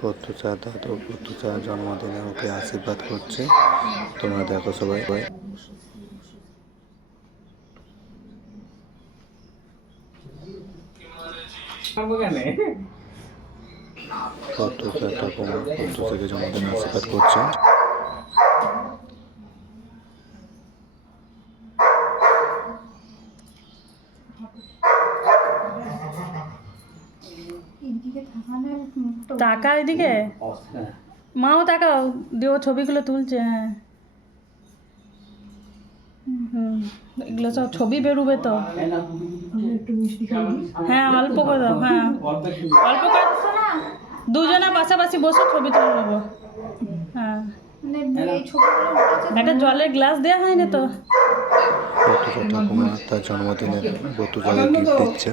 প্রত্যুষা দাদু প্রত্যুষা জন্মদিনে ওকে আশীর্বাদ করছে। তোমরা দেখো সবাই। প্রত্যুষা ঠাকুমা প্রত্যুষাকে জন্মদিনে আশীর্বাদ করছে। টাকা এদিকে মাও তাকাও দিয়ে ছবিগুলো তুলছে। হ্যাঁ এগুলো সব ছবি বেরোবে তো। হ্যাঁ অল্প করে দাও। হ্যাঁ অল্প করে দুজনা পাশাপাশি বসে ছবি তুলে নেবো। হ্যাঁ একটা জলের গ্লাস দেওয়া হয়নি তো। প্রত্যুষা ঠাকুমা তার জন্মদিনে প্রত্যুষাকে গিফট দিচ্ছে।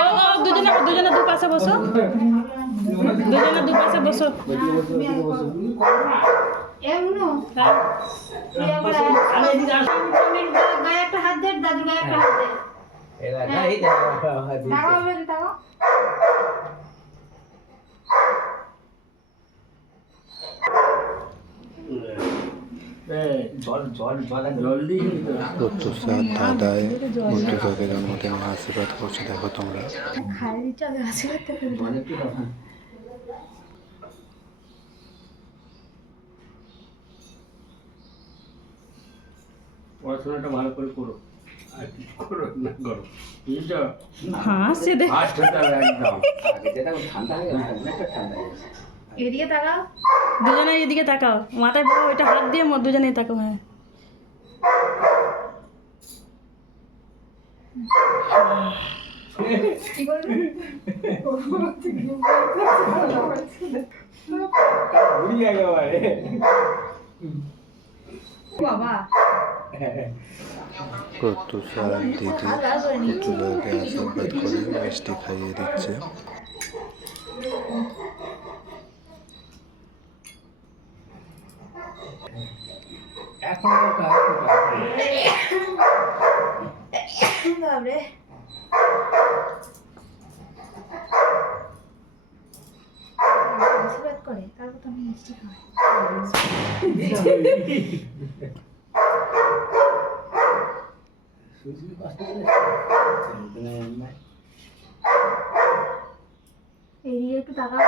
ও দুজনা দুজনা দু পাশে বসো। দুজনা দু পাশে বসো। গায়ে একটা হাত দে, দাদু গায়ে একটা হাত দে। প্রত্যুষার দাদাই প্রত্যুষাকে জন্মদিনে আশীর্বাদ করছে। দেখো তোমরা। পড়াশোনাটা ভালো করে করো, আর কি করো না করো, বুঝছো? হাসছে দেখ। ফার্স্ট হতে হবে একদম। এদিকে তাকাও। দুজনে এদিকে তাকাও, মাথায় বাবা ওইটা হাত দিয়ে দুজনেই তাকাও। হ্যাঁ বুড়ি একেবারে। বাবা প্রত্যুষার দিদি প্রত্যুষাকে আশীর্বাদ করে মিষ্টি খাইয়ে দিচ্ছে। এখন বাবরে আশীর্বাদ করে, তারপর তো আমি মিষ্টি খাই। এদিকে একটু তাকাও।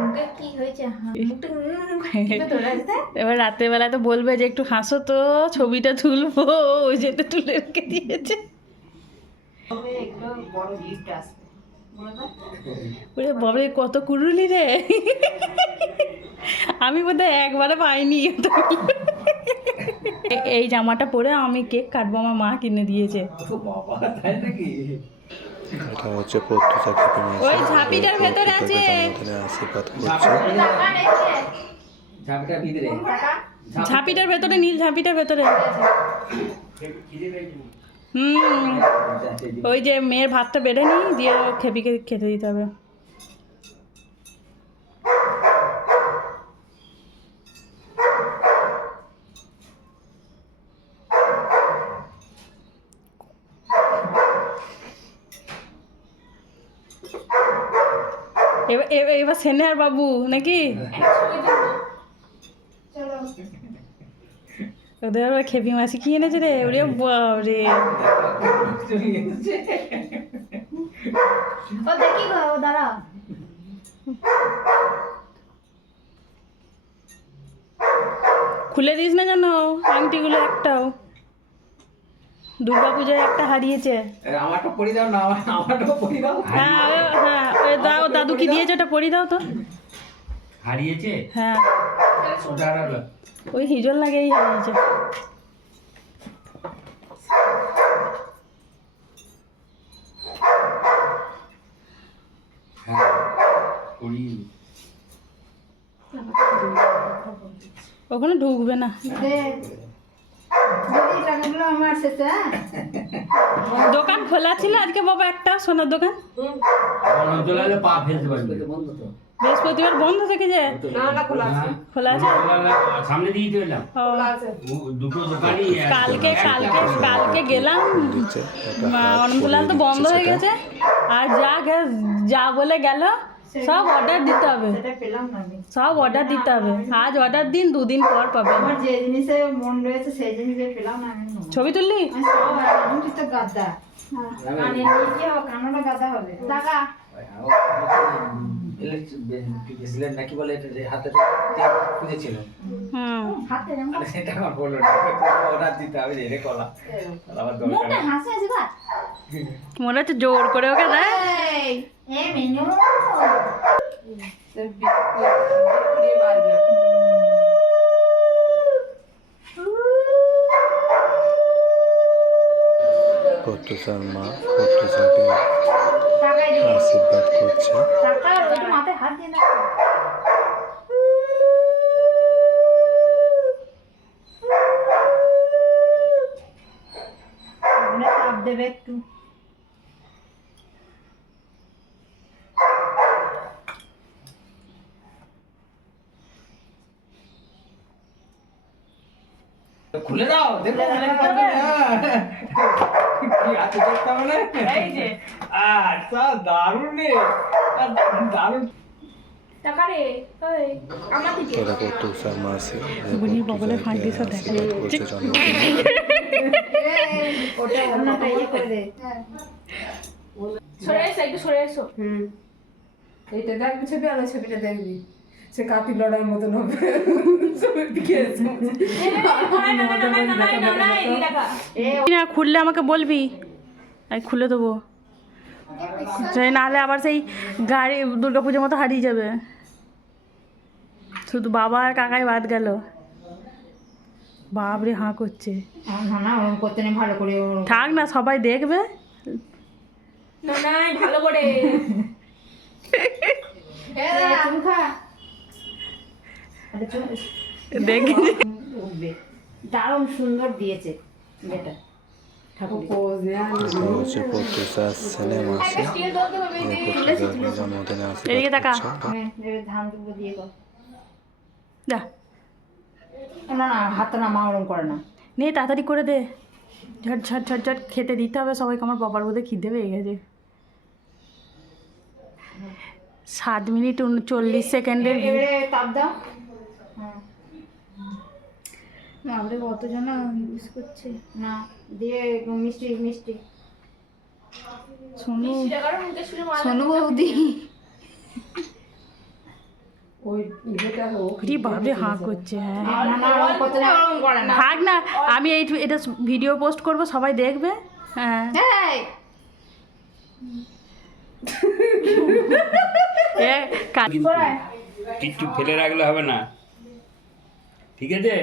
মুখে কি হয়েছে? মুখটা ধরে আছে। এবার রাতের বেলা তো বলবে যে একটু হাসো তো, ছবিটা তুলবো। ওই যেটা তুলে রেখে দিয়েছে। বড় গিফট আসবে। ওরে বাবা কত কুরুলি রে। আমি বোধহয় একবারে পাইনি। এই জামাটা পরে আমি কেক কাটবো, আমার মা কিনে দিয়েছে। বাবা তাই নাকি? এটা হচ্ছে প্রত্যুষা ঠাকুমা ওই ঝাঁপিটার ভেতরে আছে। জন্মদিনে আশীর্বাদ করছে। ঝাপটা ভিতরে, ঝাঁপিটার ভেতরে, নীল ঝাঁপিটার ভেতরে। ওই যে মেয়ের ভাতটা বেড়ে নি দিয়ে খেপিকে খেতে দিতে হবে। এবার সেনার বাবু নাকি ওদের আবার খেপি মাসি কি এনেছে রে? ওরে বাবরে ও দেখি গো, ও দাঁড়াও। খুলে দিস না কেন আংটিগুলো একটাও? দুর্গা পূজায় একটা হারিয়েছে। আমারটা পরি দাও না, আমারটা পরি দাও। হ্যাঁ হ্যাঁ দাও, দাদু কি দিয়েছে ওটা পরি দাও তো। হারিয়েছে? হ্যাঁ ওটা হারালো। ওই হিজল লাগেই হারিয়েছে। হ্যাঁ পরি। ওখানে ঢুকবে না। আমার শেষে দোকান খোলা ছিল আজকে বাবা, একটা সোনার দোকান। পা ফেলতে পারবে। বৃহস্পতিবার বন্ধ থেকে যে খোলা আছে সামনে দিয়ে দিতে এলাম ও, দুটো দোকানই কালকে গেলাম দিচ্ছে অনকুলাল তো বন্ধ হয়ে গেছে আর যা বলে গেল সব অর্ডার দিতে হবে, সেটা পেলাম না আমি। সব অর্ডার দিতে হবে। আজ অর্ডার দিন 2 দিন পর পাবে। আমার যে জিনিসে মন রয়েছে সেই জিনিসে পেলাম না আমি। ছবি তুললি? আমি সব আনন্দিত তো গাদা। কানে নিয়ে কি হবে? কানটা গাদা হবে। টাকা নাকি বলে হাতে খুঁজেছিল হাতে না। সেটা আমার বললো না অর্ডার দিতে হবে রে কলা আবার মুখে হাসি হাসি ভাত। মনে হচ্ছে জোর করে ওকে দেয়। এই মেনু। পর্তুচার মা পর্তুচাকে টাকাই দিবে। আশীর্বাদ করছে। টাকা ওই মাথায় হাত দিয়ে না। আমরা চাপ দেবে একটু। খুলে দাও দেখো কি হাতে দেখতে হবে না এই যে আচ্ছা দারুণ রে দারুণ টাকা রে ওই আমার দিকে। এরা পর্তুচার মা আছে বুনির বগলে ফাঁক দিয়ে সব দেখা আশীর্বাদ করছে জন্মদিনে। ওটা অন্যটা ইয়ে করে দে। সরে এসো একটু সরে এসো এইটা দেখবি ছবি আর ওই ছবিটা দেখবি সে কাতি লড়াইয়ের মতন হবে ছবির দিকে এসে। না খুললে আমাকে বলবি, আমি খুলে দেবো। সেই নাহলে আবার সেই গাড়ি দুর্গাপুজোর মতো হারিয়ে যাবে। শুধু বাবা আর কাকাই বাদ গেল। বাপরে হাঁ করছে। না না ওরকম করতে নেই, ভালো করে ওরকম। থাক না, সবাই দেখবে। না না ভালো করে তুমি খা। দেখি উঠবে। দারুণ সুন্দর দিয়েছে বেটা ঠাকুর। এটা হচ্ছে পর্তুচার ছেলে মাসে পর্তুচার জন্মদিনে এদিকে আশীর্বাদ তাকা। করছে। ধান দুপুর দিয়ে কর। যা না না হাতটা না মা ওরকম করে না। নে তাড়াতাড়ি করে দে, ঝট ঝট ঝট ঝট খেতে দিতে হবে সবাইকে। আমার বাবার বোধহয় খিদে পেয়ে গেছে। 7 মিনিট 39 সেকেন্ডের এবারে তাপ দাও। হ্যাঁ বাবরে কতজন ইউজ করছে না দিয়ে মিষ্টি মিষ্টি। শোনো সোনু বৌদি ওই ইয়েটা হোক রে বাপরে হাঁ করছে। হ্যাঁ না না ওরকম করতে না, ওরকম করে না। থাক না, আমি এটা ভিডিও পোস্ট করব, সবাই দেখবে। হ্যাঁ এই এ কাল কিন্তু কিচ্ছু ফেলে রাখলে হবে না, ঠিক আছে?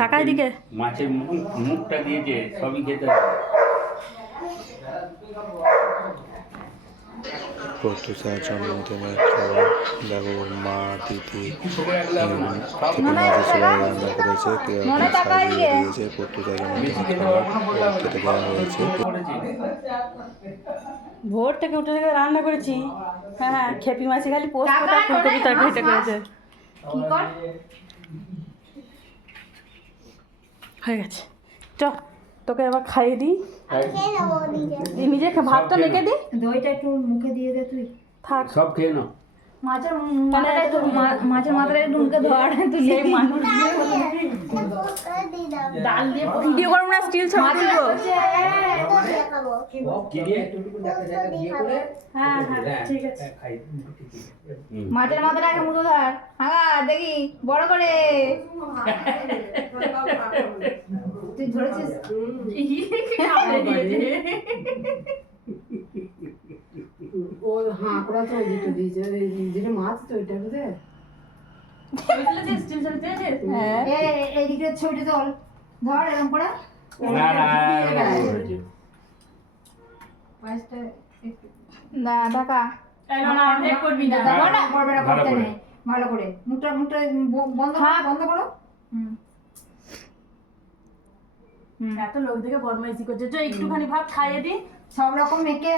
টাকা এদিকে। মাছের মুখটা দিয়েছে সবই খেতে হবে। পর্তুচার জন্মদিনের দেখো ওর মা দিদি মাঝে সবাই রান্না করেছে, কেউ সাজিয়ে দিয়েছে। পর্তুচার জন্মদিনের খাবার খেতে দেওয়া হয়েছে। ভোর থেকে উঠে থেকে রান্না করেছি। হ্যাঁ হ্যাঁ, খেপি মাছি খালি পোস্ট করতে ফুলকপি তরকারিটা করেছে। কি কর হয়ে গেছে, চ তোকে এবার খাইয়ে দিই। নিজে ভাতটা মেখে দিই। দইটা একটু মুখে দিয়ে দে তুই। থাক সব খেয়ে নাও। মাছের মাথাটা একটু মাছের মাথাটা একটু মুখে ধর তুই। সেই মানুষ ডাল দিয়ে ভিডিও করবো না, স্টিল ছবি তুলবো। কি দিয়ে? হ্যাঁ হ্যাঁ ঠিক আছে। মাছের মাথাটা আগে মুখে ধর। হ্যাঁ দেখি বড় করে তুই ধরেছিস। ও হাঁ করা তো যেটা দিয়েছে যেটা মাছ তো ওইটা বুঝে এইদিকে ছবিটা তোল, ধর এরকম করে। না না করেছে। না ঢাকা করবি না। না না করবে না, ভালো করতে করে। নেই। ভালো করে মুখটা মুখটা বন্ধ করো, বন্ধ করো। এত লোক দেখে বদমাইশি করছে। একটুখানি ভাত খাইয়ে দিই, সব রকম মেখে